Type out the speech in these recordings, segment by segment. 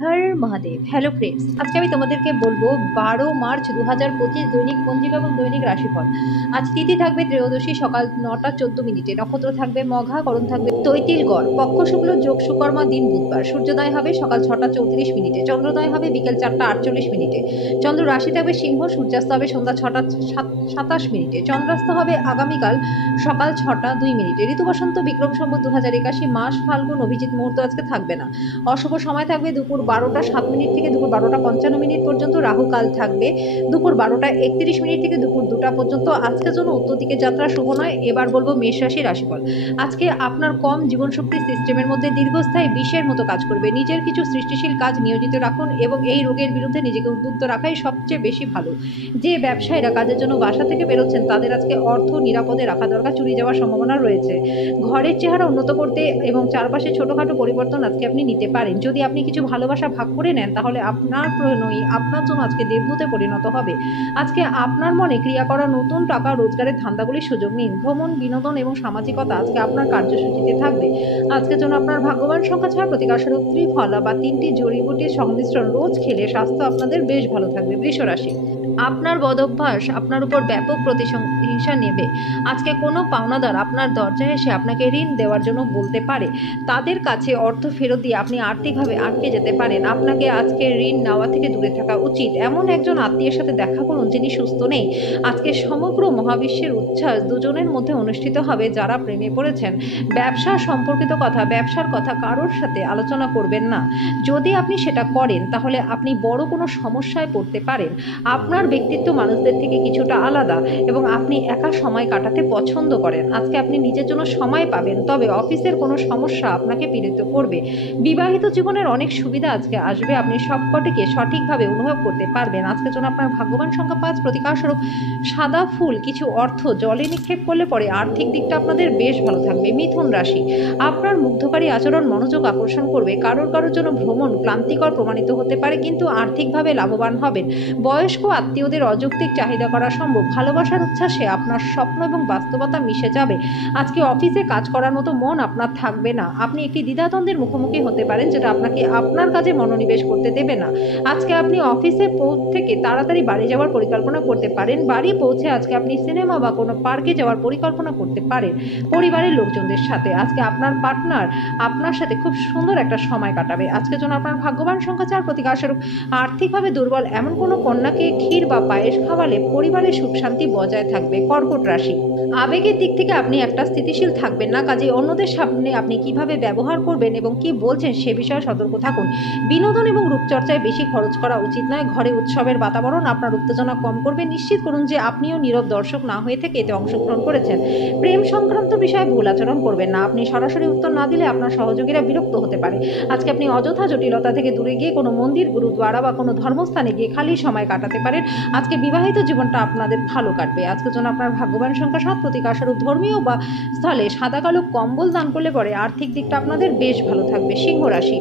হর Mahadev. Hello friends, আজকে আমি তোমাদেরকে বলবো 12 মার্চ 2025 দৈনিক পঞ্জিকা এবং দৈনিক রাশিফল। আজ তিথি থাকবে ত্রয়োদশী, সকাল 9টা 14 মিনিটে। নক্ষত্র থাকবে মঘা, করণ থাকবে তৈতিল গড়, পক্ষ শুক্ল, যোগ সুকর্মা, দিন বুধবার। সূর্যোদয় হবে সকাল 6টা 34 মিনিটে, চন্দ্রোদয় হবে বিকেল 4টা 48 মিনিটে। চন্দ্র রাশি থাকবে সিংহ, সূর্যাস্ত হবে সন্ধ্যা 6টা 27 মিনিটে। চন্দ্রাস্ত হবে আগামীকাল সকাল 6টা 2 মিনিটে। ঋতু বসন্ত, বিক্রম সম্বত 2081, মাস ফাল্গুন, অভিজিৎ মুহূর্ত আজকে থাকবে না। অশুভ সময় থাকবে দুপুর 12টা 7 মিনিট থেকে দুপুর 12টা 55 মিনিট পর্যন্ত। রাহু কাল থাকবে দুপুর 12টা 31 মিনিট থেকে দুপুর 2টা পর্যন্ত। আজকের জন্য উত্তর দিকে যাত্রা শুভ নয়। এবার বলবো মেষ রাশি রাশিফল। আজকে আপনার কম জীবন শক্তি সিস্টেমের মধ্যে দীর্ঘস্থায়ী বিষের মতো কাজ করবে। নিজের কিছু সৃষ্টিশীল কাজ নিয়োজিত রাখুন এবং এই রোগের বিরুদ্ধে নিজেকে উদ্বুদ্ধ রাখাই সবচেয়ে বেশি ভালো। যে ব্যবসায়ীরা কাজের জন্য বাসা থেকে বেরোচ্ছেন তাদের আজকে অর্থ নিরাপদে রাখা দরকার, চুরি যাওয়ার সম্ভাবনা রয়েছে। ঘরের চেহারা উন্নত করতে এবং চারপাশে ছোটখাটো পরিবর্তন আজকে আপনি নিতে পারেন। যদি আপনি কিছু ভালোবাসা ভাগ করে নেন তাহলে আপনার প্রণয়ী আপনার জন্য আজকে দেবদূতে পরিণত হবে। আজকে আপনার মনে ক্রিয়া করা নতুন টাকা রোজগারের ধান্দাগুলির সুযোগ নিন। ভ্রমণ, বিনোদন এবং সামাজিকতা আজকে আপনার কার্যসূচিতে থাকবে। আজকের জন্য আপনার ভাগ্যবান সংখ্যা 6, প্রতিকারস্বরূপ ত্রিফলা বা 3টি জড়িবুটির সংমিশ্রণ রোজ খেলে স্বাস্থ্য আপনাদের বেশ ভালো থাকবে। বৃষ রাশি, আপনার বদভ্যাস আপনার উপর ব্যাপক প্রতিহিংসা নেবে। আজকে কোনো পাওনাদার আপনার দরজায় এসে আপনাকে ঋণ দেওয়ার জন্য বলতে পারে। তাদের কাছে অর্থ ফেরত দিয়ে আপনি আর্থিকভাবে আটকে যেতে পারেন। আপনাকে আজকে ঋণ নেওয়া থেকে দূরে থাকা উচিত। এমন একজন আত্মীয়ের সাথে দেখা করুন যিনি সুস্থ নেই। আজকে সমগ্র মহাবিশ্বের উচ্ছ্বাস দুজনের মধ্যে অনুষ্ঠিত হবে যারা প্রেমে পড়েছেন। ব্যবসা সম্পর্কিত কথা, ব্যবসার কথা কারোর সাথে আলোচনা করবেন না। যদি আপনি সেটা করেন তাহলে আপনি বড় কোনো সমস্যায় পড়তে পারেন। আপনার ব্যক্তিত্ব মানুষদের থেকে কিছুটা আলাদা এবং আপনি একা সময় কাটাতে পছন্দ করেন। আজকে আপনি নিজের জন্য সময় পাবেন, তবে অফিসের কোনো সমস্যা আপনাকে পীড়িত করবে। বিবাহিত জীবনের অনেক সুবিধা আজকে আসবে, আপনি সবকটিকে সঠিকভাবে অনুভব করতে পারবেন। আজকের জন্য আপনার ভাগ্যবান সংখ্যা 5, প্রতিকারস্বরূপ সাদা ফুল। কিছু অর্থ জলে নিক্ষেপ করলে পরে আর্থিক দিকটা আপনাদের বেশ ভালো থাকবে। মিথুন রাশি, আপনার মুগ্ধকারী আচরণ মনোযোগ আকর্ষণ করবে। কারোর জন্য ভ্রমণ ক্লান্তিকর প্রমাণিত হতে পারে, কিন্তু আর্থিকভাবে লাভবান হবেন। বয়স্ক আত্মীয়দের অযৌক্তিক চাহিদা করা সম্ভব। ভালোবাসার উচ্ছ্বাসে আপনার স্বপ্ন এবং বাস্তবতা মিশে যাবে। আজকে অফিসে কাজ করার মতো মন আপনার থাকবে না। আপনি একটি দ্বিধাদ্বন্দ্বের মুখোমুখি হতে পারেন যেটা আপনাকে আপনার কাজে মনোনিবেশ করতে দেবে না। আজকে আপনি অফিসে থেকে তাড়াতাড়ি বাড়ি যাওয়ার পরিকল্পনা করতে পারেন। বাড়ি পৌঁছে আজকে আপনি সিনেমা বা কোনো পার্কে যাওয়ার পরিকল্পনা করতে পারেন পরিবারের লোকজনদের সাথে। আজকে আপনার পার্টনার আপনার সাথে খুব সুন্দর একটা সময় কাটাবে। আজকের জন্য আপনার ভাগ্যবান সংখ্যা 4, প্রতিকারস্বরূপ আর্থিকভাবে দুর্বল এমন কোনো কন্যাকে ক্ষীর বা পায়েস খাওয়ালে পরিবারের সুখ শান্তি বজায় থাকবে। কর্কট রাশি, আবেগের দিক থেকে আপনি একটা স্থিতিশীল থাকবেন না, কাজে অন্যদের সামনে আপনি কিভাবে ব্যবহার করবেন এবং কি বলছেন সে বিষয়ে সতর্ক থাকুন। বিনোদন এবং রূপচর্চায় বেশি খরচ করা উচিত নয়। ঘরে উৎসবের বাতাবরণ আপনার উত্তেজনা কম করবে। নিশ্চিত করুন যে আপনিও নীরব দর্শক না হয়ে থেকে এতে অংশগ্রহণ করেছেন। প্রেম সংক্রান্ত বিষয়ে ভুল আচরণ করবেন না। আপনি সরাসরি উত্তর না দিলে আপনার সহযোগীরা বিরক্ত হতে পারে। আজকে আপনি অযথা জটিলতা থেকে দূরে গিয়ে কোনো মন্দির, গুরুদ্বারা বা কোনো ধর্মস্থানে গিয়ে খালি সময় কাটাতে পারেন। আজকে বিবাহিত জীবনটা আপনাদের ভালো কাটবে। আজকের জন্য আপনার ভাগ্যবান সংখ্যা 7, প্রতিকারস্বরূপ ধর্মীয় বা স্থলে সাদা কালো কম্বল দান করলে পরে আর্থিক দিকটা আপনাদের বেশ ভালো থাকবে। সিংহ রাশি,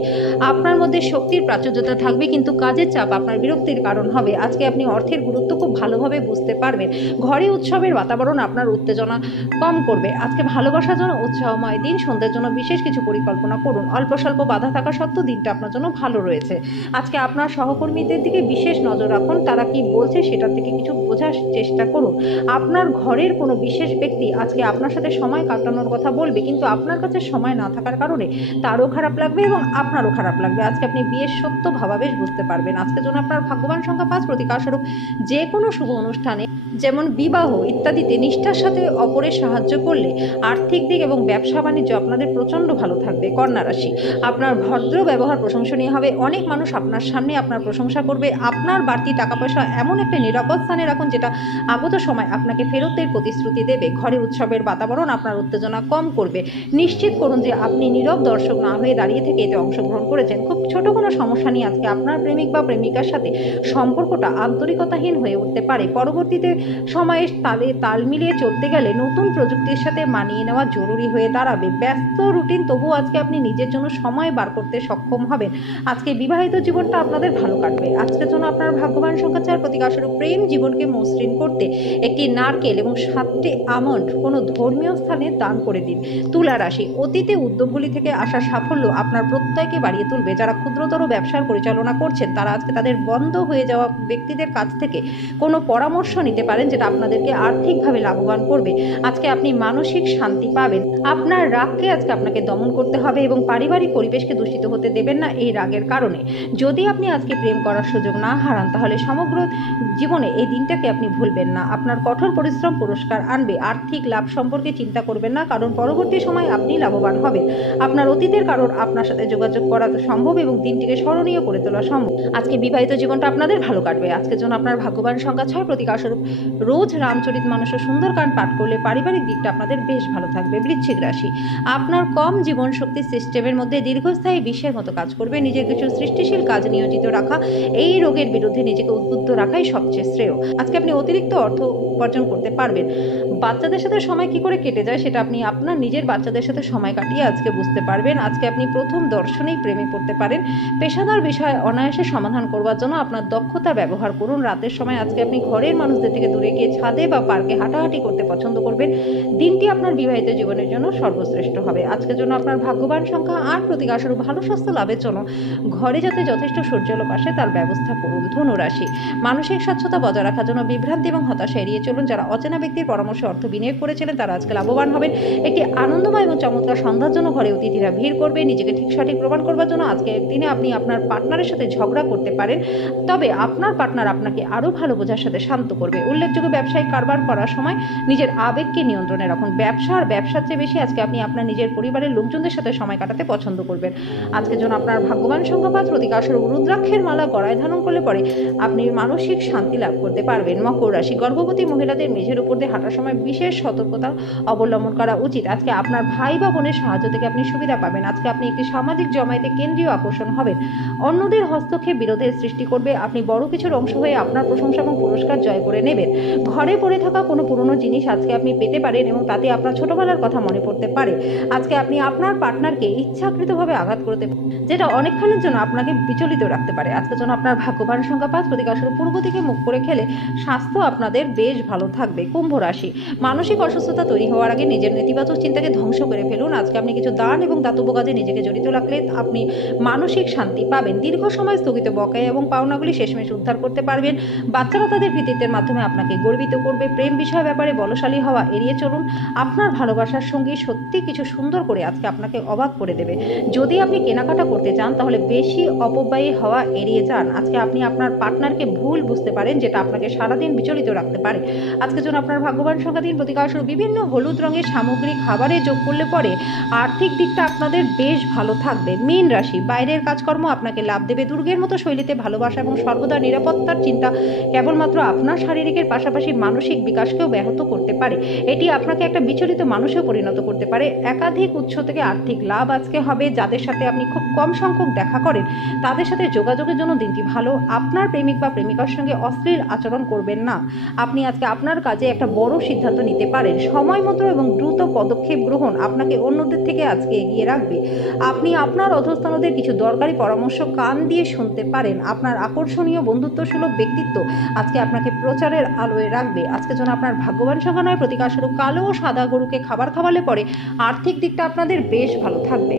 আপনার মধ্যে শক্তির প্রাচুর্যতা থাকবে কিন্তু কাজের চাপ আপনার বিরক্তির কারণ হবে। আজকে আপনি অর্থের গুরুত্ব খুব ভালোভাবে বুঝতে পারবেন। ঘরে উৎসবের বাতাবরণ আপনার উত্তেজনা কম করবে। আজকে ভালোবাসার জন্য উৎসাহময় দিন। সন্ধ্যের জন্য বিশেষ কিছু পরিকল্পনা করুন। অল্প স্বল্প বাধা থাকা সত্ত্বেও দিনটা আপনার জন্য ভালো রয়েছে। আজকে আপনার সহকর্মীদের দিকে বিশেষ নজর রাখুন, তারা কি বলছে সেটা থেকে কিছু বোঝার চেষ্টা করুন। আপনার ঘরের কোনো বিশেষ ব্যক্তি আজকে আপনার সাথে সময় কাটানোর কথা বলবে, কিন্তু আপনার কাছে সময় না থাকার কারণে তারও খারাপ লাগবে এবং আপনারও খারাপ লাগবে। আজকে আপনি বিয়ের সত্য ভাবাবেশ বুঝতে পারবেন। আজকের জন্য আপনার ভাগ্যবান সংখ্যা 5, প্রতিকারস্বরূপ যে কোনো শুভ অনুষ্ঠানে যেমন বিবাহ ইত্যাদিতে নিষ্ঠার সাথে অপরের সাহায্য করলে আর্থিক দিক এবং ব্যবসা বাণিজ্য আপনাদের প্রচণ্ড ভালো থাকবে। কন্যা রাশি, আপনার ভদ্র ব্যবহার প্রশংসনীয় হবে। অনেক মানুষ আপনার সামনে আপনার প্রশংসা করবে। আপনার বাড়তি টাকা পয়সা এমন একটা নিরাপদ স্থানে রাখুন যেটা আগত সময় আপনাকে ফেরতের প্রতিশ্রুতি দেবে। ঘরে উৎসবের বাতাবরণ আপনার উত্তেজনা কম করবে। নিশ্চিত করুন যে আপনি নীরব দর্শক না হয়ে দাঁড়িয়ে থেকে এতে অংশগ্রহণ করেছেন। খুব ছোট কোনো সমস্যা নিয়ে আজকে আপনার প্রেমিক বা প্রেমিকার সাথে সম্পর্কটা আন্তরিকতাহীন হয়ে উঠতে পারে। পরবর্তীতে সময়ের তালে তাল মিলিয়ে চলতে গেলে নতুন প্রযুক্তির সাথে মানিয়ে নেওয়া জরুরি হয়ে দাঁড়াবে। ব্যস্ত রুটিন তবুও আজকে আপনি নিজের জন্য সময় বার করতে সক্ষম হবেন। আজকে বিবাহিত জীবনটা আপনাদের ভালো কাটবে। আজকের জন্য আপনার ভাগ্যবান সংখ্যা 4, প্রতিকারস্বরূপ প্রেম জীবনকে মসৃণ করতে একটি নারকেল এবং 7টি আমন্ড কোনো ধর্মীয় স্থানে দান করে দিন। তুলা রাশি, অতীতে উদ্যোগগুলি থেকে আসা সাফল্য আপনার প্রত্যয়কে বাড়িয়ে তুলবে। যারা ক্ষুদ্রতর ব্যবসার পরিচালনা করছেন তারা আজকে তাদের বন্ধ হয়ে যাওয়া ব্যক্তিদের কাছ থেকে কোনো পরামর্শ নিতে পারেন, যেটা আপনাদেরকে আর্থিকভাবে লাভবান করবে। আজকে আপনি মানসিক শান্তি পাবেন। আপনার রাগকে আজকে আপনাকে দমন করতে হবে এবং পারিবারিক পরিবেশকে দূষিত হতে দেবেন না এই রাগের কারণে। যদি আপনি আজকে প্রেম করার সুযোগ না হারান তাহলে সমগ্র জীবনে এই দিনটাকে আপনি ভুলবেন না। আপনার কঠোর পরিশ্রম পুরস্কার আনবে। আর্থিক লাভ সম্পর্কে চিন্তা করবেন না, কারণ পরবর্তী সময় আপনি লাভবান হবেন। আপনার অতীতের কারণ আপনার সাথে যোগাযোগ করা সম্ভব এবং দিনটিকে স্মরণীয় করে তোলা সম্ভব। আজকে বিবাহিত জীবনটা আপনাদের ভালো কাটবে। আজকের জন্য আপনার ভাগ্যবান সংখ্যা 6, প্রতিকারস্বরূপ রোজ রামচরিতমানস ও সুন্দরকাণ্ড পাঠ করলে পারিবারিক দিকটা আপনাদের বেশ ভালো থাকবে। বৃশ্চিক রাশি, আপনার কম জীবন শক্তি সিস্টেমের মধ্যে দীর্ঘস্থায়ী বিশ্বের মতো কাজ করবে। নিজের কিছু সৃষ্টিশীল কাজ নিয়োজিত রাখা, এই রোগের বিরুদ্ধে নিজেকে উদ্বুদ্ধ রাখাই সবচেয়ে শ্রেয়। আজকে আপনি অতিরিক্ত অর্থ উপার্জন করতে পারবেন। বাচ্চাদের সাথে সময় কি করে কেটে যায় সেটা আপনি আপনার নিজের বাচ্চাদের সাথে সময় কাটিয়ে আজকে বুঝতে পারবেন। আজকে আপনি প্রথম দর্শনেই প্রেমে পড়তে পারেন। পেশাদার বিষয় অনায়াসে সমাধান করবার জন্য আপনার দক্ষতা ব্যবহার করুন। রাতের সময় আজকে আপনি ঘরের মানুষদের থেকে দূরে গিয়ে ছাদে বা পার্কে হাঁটাহাঁটি করতে পছন্দ করবেন। দিনটি আপনার বিবাহিত জীবনের জন্য সর্বশ্রেষ্ঠ হবে। আজকের জন্য আপনার ভাগ্যবান সংখ্যা 8, প্রতিকারস্বরূপ ভালো স্বাস্থ্য লাভের জন্য ঘরে যাতে যথেষ্ট সূর্যালোক আসে তার ব্যবস্থা করুন। ধনু রাশি, মানসিক স্বচ্ছতা বজায় রাখার জন্য বিভ্রান্তি এবং হতাশা এড়িয়ে চলুন। যারা অচেনা ব্যক্তির পরামর্শে অর্থ বিনিয়োগ করেছিলেন তারা আজকে লাভবান হবেন। একটি আনন্দময় এবং চমৎকার সন্ধ্যার জন্য ঘরে অতিথিরা ভিড় করবে। নিজেকে ঠিক সঠিক প্রমাণ করবার জন্য আজকের দিনে আপনি আপনার পার্টনারের সাথে ঝগড়া করতে পারেন, তবে আপনার পার্টনার আপনাকে আরও ভালো বোঝার সাথে শান্ত করবে। উল্লেখযোগ্য ব্যবসায়িক কারবার করার সময় নিজের আবেগকে নিয়ন্ত্রণে রাখুন। ব্যবসার চেয়ে বেশি আজকে আপনি আপনার নিজের পরিবারের লোকজনদের সাথে সময় কাটাতে পছন্দ করবেন। আজকের জন্য আপনার ভাগ্যবান সংখ্যা 5, প্রতিকারস্বরূপ রুদ্রাক্ষের মালা গলায় ধারণ করলে পরে আপনি মানসিক শান্তি লাভ করতে পারবেন। মকর রাশি, গর্ভবতী মহিলাদের মেঝের উপর দিয়ে হাঁটার সময় বিশেষ সতর্কতা অবলম্বন করা উচিত। আজকে আপনার ভাই বা বোনের সাহায্য থেকে আপনি সুবিধা পাবেন। আজকে আপনি একটি সামাজিক জমায়েতে কেন্দ্রীয় আকর্ষণ হবেন। অন্যদের হস্তক্ষেপ বিরোধের সৃষ্টি করবে। আপনি বড় কিছুর অংশ হয়ে আপনার প্রশংসা এবং পুরস্কার জয় করে নেবেন। ঘরে পড়ে থাকা কোনো পুরনো জিনিস আজকে আপনি পেতে পারেন এবং তাতে আপনার ছোটবেলার কথা মনে পড়তে পারে। আজকে আপনি আপনার পার্টনারকে ইচ্ছাকৃতভাবে আঘাত করতে পারেন, যেটা অনেকক্ষণের জন্য আপনাকে বিচলিত রাখতে পারে। আজকের জন্য আপনার ভাগ্যবান সংখ্যা 5, প্রতিকারস্বরূপ পূর্ব দিকে মুখ করে খেলে স্বাস্থ্য আপনাদের বেশ ভালো থাকবে। কুম্ভ রাশি, মানসিক অসুস্থতা তৈরি হওয়ার আগে নিজের নেতিবাচক চিন্তাকে ধ্বংস করে ফেলুন। আজকে আপনি কিছু দান এবং দাতব্য কাজে নিজেকে জড়িত রাখলে আপনি মানসিক শান্তি পাবেন। দীর্ঘ সময় স্থগিত বকেয়া এবং পাওনাগুলি শেষমেশ উদ্ধার করতে পারবেন। বাচ্চারা তাদের কৃতিত্বের মাধ্যমে আপনাকে গর্বিত করবে। প্রেম বিষয় ব্যাপারে বলশালী হওয়া এড়িয়ে চলুন। আপনার ভালোবাসার সঙ্গী সত্যি কিছু সুন্দর করে আজকে আপনাকে অবাক করে দেবে। যদি আপনি কেনাকাটা করতে চান তাহলে বেশি অপব্যয়ী হওয়া এড়িয়ে যান। আজকে আপনি আপনার পার্টনারকে ভুল বুঝতে পারেন, যেটা আপনাকে সারাদিন বিচলিত রাখতে পারে। আজকের জন্য আপনার ভাগ্যবান সংখ্যা 3, প্রতিকারস্বরূপ বিভিন্ন হলুদ রঙের সামগ্রী খাবারে যোগ করলে পরে আর্থিক দিকটা আপনাদের বেশ ভালো থাকবে। মীন রাশি, বাইরের কাজকর্ম আপনাকে লাভ দেবে। দুর্গের মতো শৈলীতে ভালোবাসা এবং সর্বদা নিরাপত্তার চিন্তা কেবলমাত্র আপনার শারীরিকের পাশাপাশি মানসিক বিকাশকেও ব্যাহত করতে পারে। এটি আপনাকে একটা বিচলিত মানুষেও পরিণত করতে পারে। একাধিক উৎস থেকে আর্থিক লাভ আজকে হবে। যাদের সাথে আপনি খুব কম সংখ্যক দেখা করেন তাদের সাথে যোগাযোগের জন্য দিনটি ভালো। আপনার প্রেমিক বা প্রেমিকার সঙ্গে অশ্লীল আচরণ করবেন না। আপনি আজকে আপনার কাজে একটা বড় সিদ্ধান্ত নিতে পারেন। সময় মতো এবং দ্রুত পদক্ষেপ গ্রহণ আপনাকে অন্যদের থেকে আজকে এগিয়ে রাখবে। আপনি আপনার অধস্তনদের কিছু দরকারি পরামর্শ কান দিয়ে শুনতে পারেন। আপনার আকর্ষণীয় বন্ধুত্বসুলভ ব্যক্তিত্ব আজকে আপনাকে প্রচারের আলোয় রাখবে। আজকের জন্য আপনার ভাগ্যবান সংখ্যা 9, প্রতিকারস্বরূপ কালো ও সাদা গরুকে খাবার খাওয়ালে পরে আর্থিক দিকটা আপনাদের বেশ ভালো থাকবে।